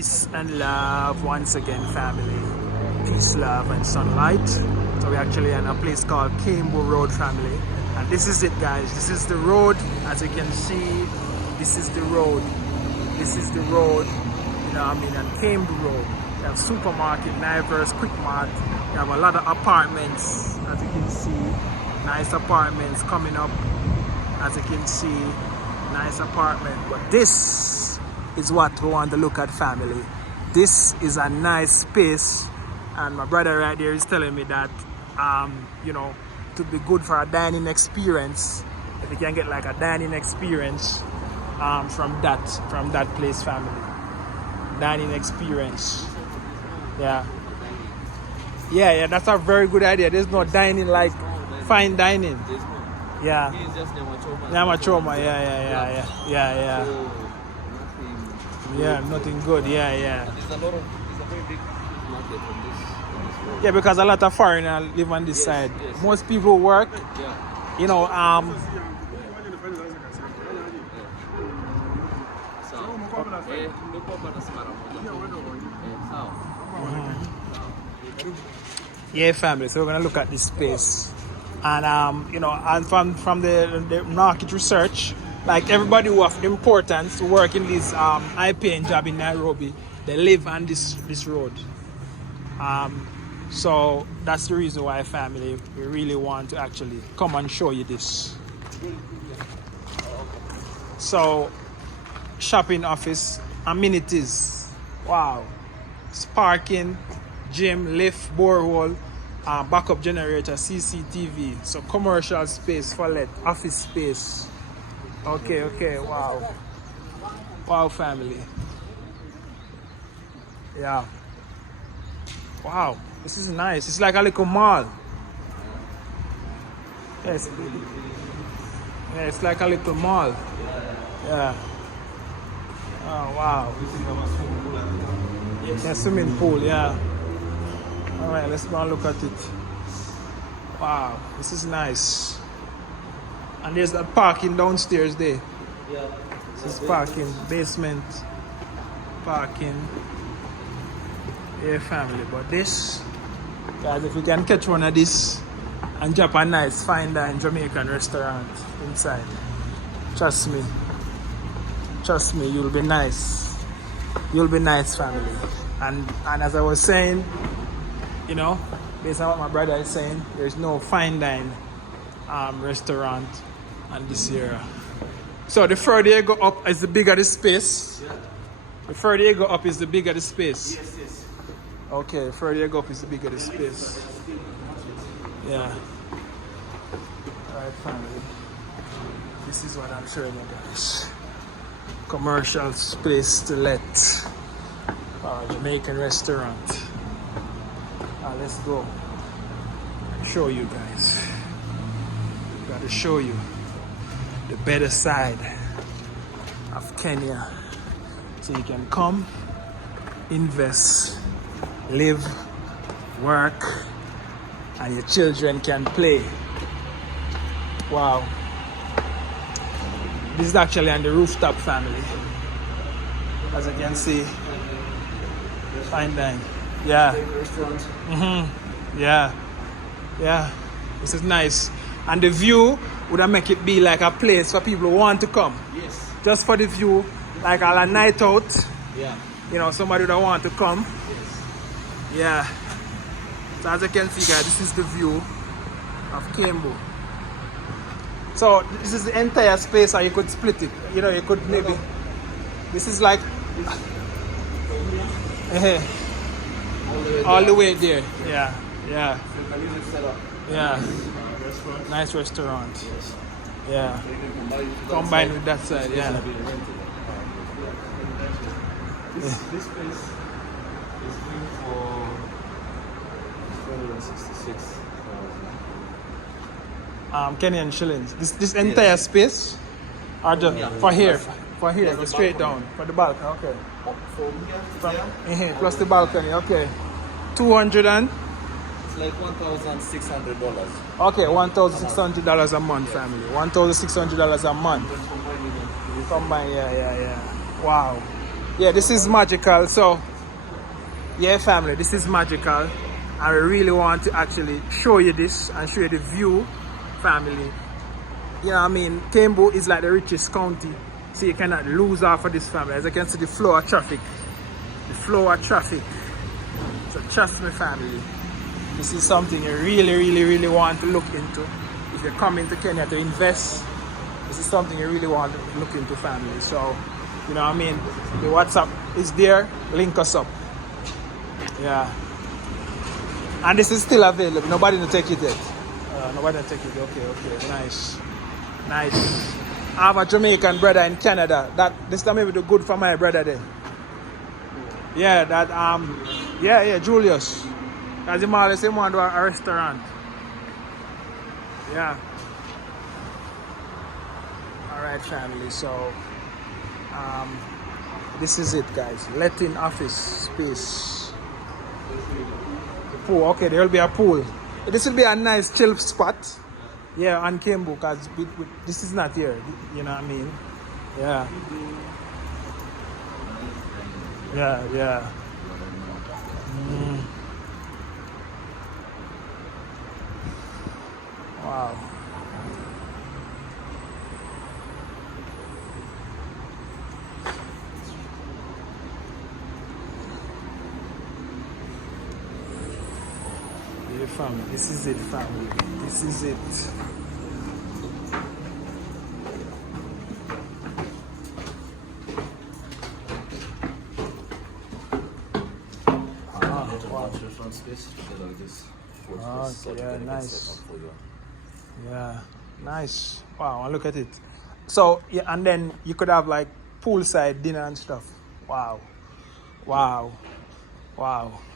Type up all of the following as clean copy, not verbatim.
Peace and love once again, family. Peace, love, and sunlight. So we're actually in a place called Cambo Road, family. And this is it, guys. This is the road. As you can see, this is the road. This is the road, you know what I mean, and Cambo Road. You have supermarket, Nivers, Quick Mart. You have a lot of apartments, as you can see. Nice apartments coming up, as you can see. Nice apartment. But this is what we want to look at, family. This is a nice space, and my brother right there is telling me that you know, to be good for a dining experience, if you can get like a dining experience from that place, family. Dining experience. Yeah, that's a very good idea. There's no dining like fine dining. Yeah, Nyamachoma. Yeah, nothing good. Yeah. There's a very big market on this. Yeah, because a lot of foreigners live on this side. Yes. Most people work, you know, yeah, family. So we're gonna look at this space, and you know, and from the market research, like everybody who have importance to work in this high-paying job in Nairobi, they live on this road. So that's the reason why, family, we really want to actually come and show you this. So, shopping office, amenities, wow, parking, gym, lift, borehole, backup generator, CCTV, so commercial space for let, office space. Okay, wow, family. Yeah, wow, this is nice. It's like a little mall. Yes, yeah, it's like a little mall. Yeah. Oh wow. Yeah, swimming pool. Yeah. All right, let's go and look at it. Wow, this is nice. And there's that parking downstairs there. Yeah. This is parking, basement, parking. Yeah, family. But this, guys, if we can catch one of this and drop a nice fine dine Jamaican restaurant inside, trust me, you'll be nice. You'll be nice, family. And as I was saying, you know, based on what my brother is saying, there's no fine dine restaurant on this area. So the further you go up is the bigger the space. Yeah. The further you go up is the bigger the space. Yes. Okay, the further you go up is the bigger the space. Yeah. Alright, family. This is what I'm showing you guys. Commercial space to let. Jamaican restaurant. Let's go. Show you guys. Gotta show you the better side of Kenya. So you can come, invest, live, work, and your children can play. Wow. This is actually on the rooftop, family. As you can see. Fine dine. Yeah. Yeah. This is nice. And the view would make it be like a place for people who want to come. Yes. Just for the view, like a night out. Yeah. You know, somebody that want to come. Yes. Yeah. So as you can see, guys, this is the view of Cambo. So this is the entire space, or you could split it. You know, you could maybe. This is like. All the way there. Yeah. So you can use it set up. Yeah. Restaurant. Nice restaurant. Yes. Yeah. So you can Combined with that side. Yeah. This space is going for 266,000. Kenyan shillings. This entire space, or just for here, the straight down for the balcony. Okay. Up from here to there. Plus the balcony. Okay. 200 and. It's like $1,600. Okay, $1,600 a month, family. $1,600 a month. Combine, yeah. Wow. Yeah, this is magical. So, yeah, family, this is magical. I really want to actually show you this and show you the view, family. You know what I mean? Kembu is like the richest county, so you cannot lose out for this, family. As you can see, the flow of traffic. The flow of traffic. So trust me, family. This is something you really want to look into. If you're coming to Kenya to invest, this is something you really want to look into, family. So, you know what I mean? The WhatsApp is there. Link us up. Yeah. And this is still available. Nobody will take it yet. Nobody will take it. Okay. Nice. I have a Jamaican brother in Canada. This time maybe do good for my brother there. Yeah, Julius. As him always him want to a restaurant. Yeah. Alright, family, so this is it, guys. Letting office space. The pool, okay, there will be a pool. This will be a nice chill spot. Yeah, on Kembu, because this is not here, you know what I mean? Yeah. Yeah. Wow. Yeah, family. This is it, family. This is it. Yeah, nice. Yeah, nice. Wow, look at it. So, yeah, and then you could have like poolside dinner and stuff. Wow.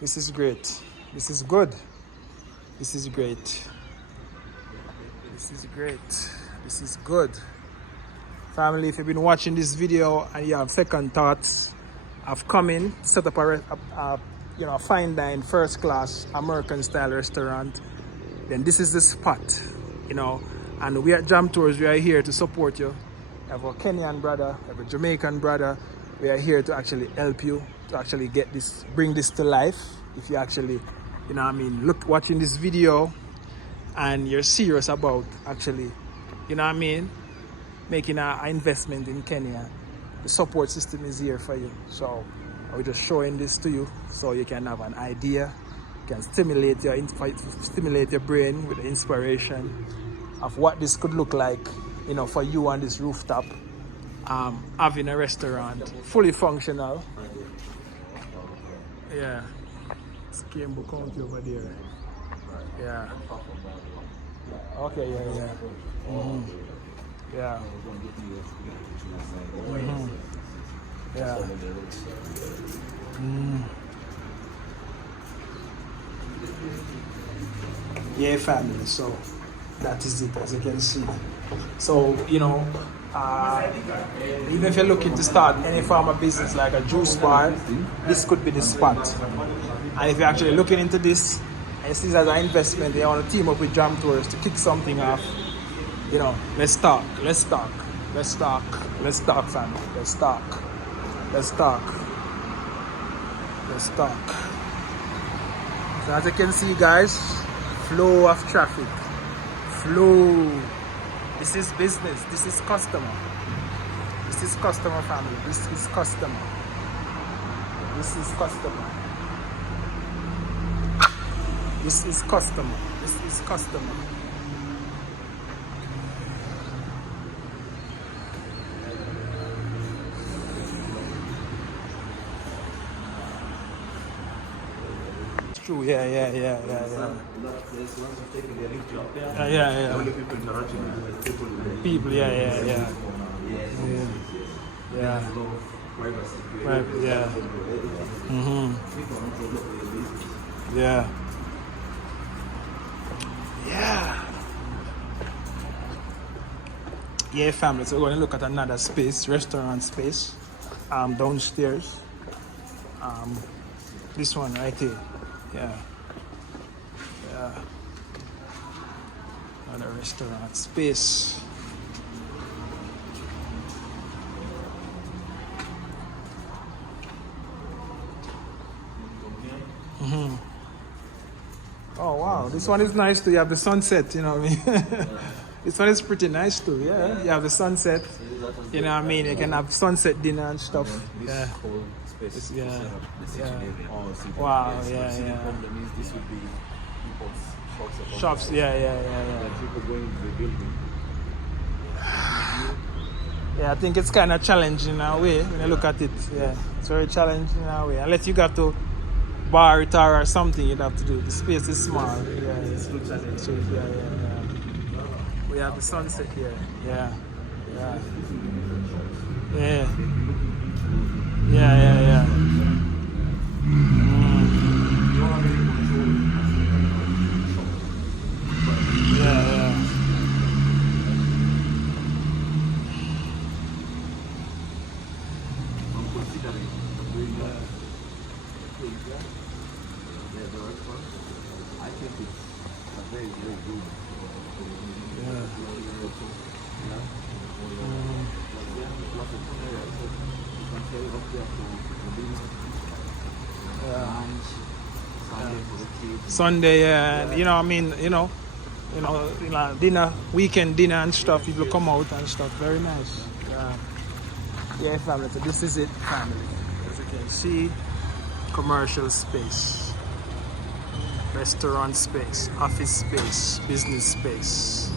This is great. This is good. This is great. This is good. Family, if you've been watching this video and you have second thoughts of coming, set up a fine dine, first class, American style restaurant, then this is the spot, And we at Jam Tours, we are here to support you. We have a Kenyan brother, we have a Jamaican brother. We are here to actually help you, to actually bring this to life. If you actually, watching this video and you're serious about actually, making an investment in Kenya, the support system is here for you. So we're just showing this to you so you can have an idea, you can stimulate your brain with the inspiration of what this could look like, for you on this rooftop, having a restaurant, fully functional. Yeah, it's Kembu County over there. Yeah. Okay, yeah. Yeah. Yeah. Yeah, family. So that is it, as you can see. So even if you're looking to start any form of business like a juice bar, this could be the spot. And if you're actually looking into this and you see this as an investment, you want to team up with Jam Tours to kick something off, let's talk, family. Let's talk. So as you can see, guys, flow of traffic. This is business. This is customer. This is customer, family. This is customer. This is customer. This is customer. This is customer. True, yeah. Yeah. Only people interacting with people, yeah. Low privacy. Yeah. Yeah. Yeah, family. So we're going to look at another space, restaurant space, downstairs. This one right here. Yeah. Another restaurant space. wow. This one is nice too. You have the sunset, you know what I mean? This one is pretty nice too, yeah. You have the sunset, you know what I mean? You can have sunset dinner and stuff. This Yeah. whole space is Yeah. set up the sitting Yeah. area. Wow, Yes, yeah, sitting yeah. hall, that means this would be people's shops. About Shops, the yeah, house. yeah, yeah, When yeah. people go into the building. Yeah, I think it's kind of challenging in a way when you look at it. Yeah, it's very challenging in a way. Unless you got to bar it or something, you'd have to do. The space is small. Yeah, it's good challenge. So, yeah, yeah, yeah. We have the sunset here. Yeah, yeah. Yeah. Yeah, yeah, yeah. Yeah, yeah. I'm considering doing that. Yeah, the restaurant. I think it's a very, very good. Yeah. Plus the food area, so you can carry up there for dinner, Yeah. lunch, Sunday for the kids. Sunday, yeah, you know, I mean, dinner, weekend dinner and stuff. People come out and stuff. Very nice. Yeah, yeah, family. So this is it, family. As you can see, commercial space, restaurant space, office space, business space.